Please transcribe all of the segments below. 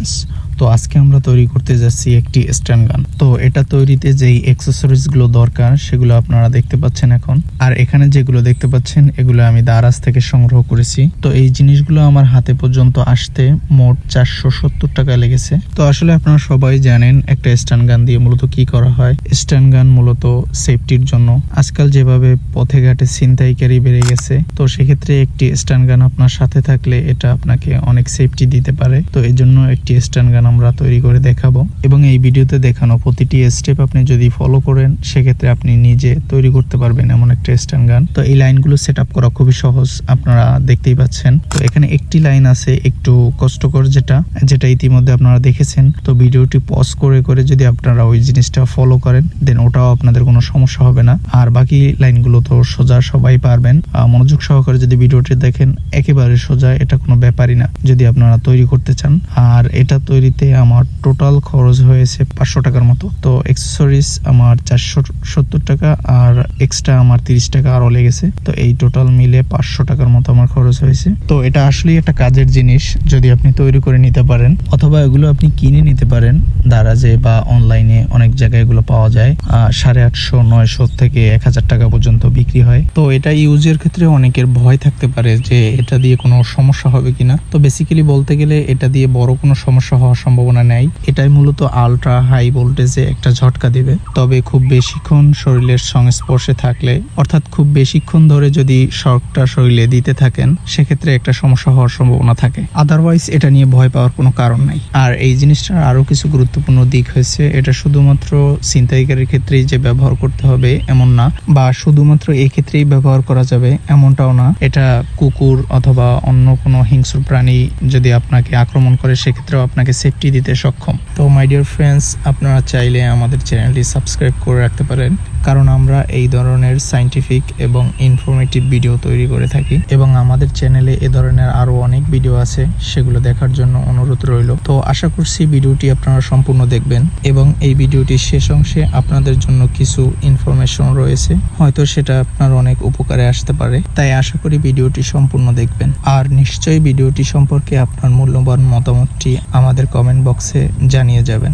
Friends তো আজকে আমরা তৈরি করতে যাচ্ছি একটি স্ট্যান্ড গান। তো এটা তৈরিতে যেই অ্যাক্সেসরিজগুলো দরকার, সেগুলো আপনারা দেখতে পাচ্ছেন এখন। আর এখানে যেগুলো দেখতে পাচ্ছেন, এগুলো আমি দারাজ থেকে সংগ্রহ করেছি। তো এই জিনিসগুলো আমার হাতে পর্যন্ত আসতে মোট চারশো সত্তর টাকা লেগেছে। তো আসলে আপনারা সবাই জানেন একটা স্ট্যান্ড গান দিয়ে মূলত কি করা হয়। স্ট্যান্ড গান মূলত সেফটির জন্য। আজকাল যেভাবে পথে ঘাটে ছিনতাইকারী বেড়ে গেছে, তো সেক্ষেত্রে একটি স্ট্যান্ড গান আপনার সাথে থাকলে এটা আপনাকে অনেক সেফটি দিতে পারে। তো এই জন্য একটি স্ট্যান্ড গান আমরা তৈরি করে দেখাবো। এবং এই ভিডিওতে দেখানো প্রতিটি স্টেপ আপনি যদি ফলো করেন, সেক্ষেত্রে আপনি নিজে তৈরি করতে পারবেন এমন একটা স্ট্যান্ড গান তো এই লাইনগুলো সেট আপ করা খুবই সহজ, আপনারা দেখতেই পাচ্ছেন। তো এখানে একটি লাইন আছে, একটু কষ্টকর যেটা যেটা ইতিমধ্যে আপনারা দেখেছেন। তো ভিডিওটি পজ করে করে যদি আপনারা ওই জিনিসটা ফলো করেন দেন ওটাও আপনাদের কোনো সমস্যা হবে না। আর বাকি লাইনগুলো তো সোজা সবাই পারবেন। মনোযোগ সহকারে যদি ভিডিওটি দেখেন, একেবারে সোজা, এটা কোনো ব্যাপারই না। যদি আপনারা তৈরি করতে চান, আর এটা তৈরিতে আমার টোটাল খরচ হয়েছে পাঁচশো টাকার মতো। তো এক্সেসরিজ আমার চারশো সত্তর টাকা আর এক্সট্রা আমার তিরিশ টাকা আরও লেগেছে। তো এই টোটাল মিলে পাঁচশো টাকার মতো আমার খরচ হয়েছে। তো এটা আসলেই একটা কাজের জিনিস যদি আপনি তৈরি করে নিতে পারেন অথবা এগুলো আপনি কিনে নিতে পারেন দারাজে বা অনলাইনে অনেক জায়গায় এগুলো পাওয়া যায়। সাড়ে আটশো, নয়শো থেকে এক হাজার টাকা পর্যন্ত বিক্রি হয়। তো এটা ইউজের ক্ষেত্রে অনেকের ভয় থাকতে পারে যে এটা দিয়ে কোনো সমস্যা হবে কিনা। তো বেসিক্যালি বলতে গেলে এটা দিয়ে বড় কোনো সমস্যা হওয়ার সম্ভাবনা নেই। এটাই মূলত আলট্রা হাই ভোল্টেজে একটা ঝটকা দিবে। তবে খুব বেশিক্ষণ শরীরের সংস্পর্শে থাকলে, অর্থাৎ খুব বেশিক্ষণ ধরে যদি শর্টটা শরীরে দিতে থাকেন, সেক্ষেত্রে একটা সমস্যা হওয়ার সম্ভাবনা থাকে। আদারওয়াইজ এটা নিয়ে ভয় পাওয়ার কোনো কারণ নাই। আর এই জিনিসটার আরও কিছু গুরুত্বপূর্ণ দিক হয়েছে। এটা শুধুমাত্র ছিনতাইকারীর ক্ষেত্রেই যে ব্যবহার করতে হবে এমন না, বা শুধুমাত্র এই ক্ষেত্রেই ব্যবহার করা যাবে এমনটাও না। এটা কুকুর অথবা অন্য কোনো হিংস্র প্রাণী যদি আপনাকে আক্রমণ করে, সেক্ষেত্রেও আপনাকে সেফটি দিতে সক্ষম। তো মাই ডিয়ার ফ্রেন্ডস আপনারা চাইলে আমাদের চ্যানেলটি সাবস্ক্রাইব করে রাখতে পারেন। কারণ আমরা এই ধরনের সাইন্টিফিক এবং ইনফরমেটিভ ভিডিও তৈরি করে থাকি এবং আমাদের চ্যানেলে এ ধরনের আরও অনেক ভিডিও আছে, সেগুলো দেখার জন্য অনুরোধ রইল। তো আশা করছি ভিডিওটি আপনারা সম্পূর্ণ দেখবেন এবং এই ভিডিওটির শেষ অংশে আপনাদের জন্য কিছু ইনফরমেশন রয়েছে। হয়তো সেটা আপনার অনেক উপকারে আসতে পারে। তাই আশা করি ভিডিওটি সম্পূর্ণ দেখবেন। আর নিশ্চয়ই ভিডিওটি সম্পর্কে আপনার মূল্যবান মতামতটি আমাদের কমেন্ট বক্সে জানিয়ে যাবেন।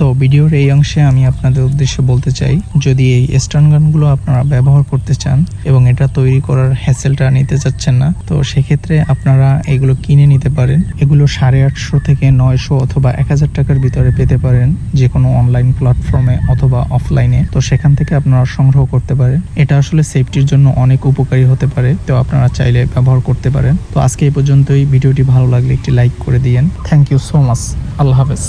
তো ভিডিওর এই অংশে আমি আপনাদের উদ্দেশ্যে বলতে চাই, যদি এই স্টান গানগুলো আপনারা ব্যবহার করতে চান এবং এটা তৈরি করার হ্যাসেলটা নিতে চাচ্ছেন না, তো সেক্ষেত্রে আপনারা এগুলো কিনে নিতে পারেন। এগুলো সাড়ে আটশো থেকে নয়শো অথবা এক হাজার টাকার ভিতরে পেতে পারেন যে কোনো অনলাইন প্ল্যাটফর্মে অথবা অফলাইনে তো সেখান থেকে আপনারা সংগ্রহ করতে পারেন। এটা আসলে সেফটির জন্য অনেক উপকারী হতে পারে, তো আপনারা চাইলে ব্যবহার করতে পারেন। তো আজকে এই পর্যন্তই। ভিডিওটি ভালো লাগলে একটি লাইক করে দিয়েন। থ্যাংক ইউ সো মাচ আল্লাহ হাফেজ।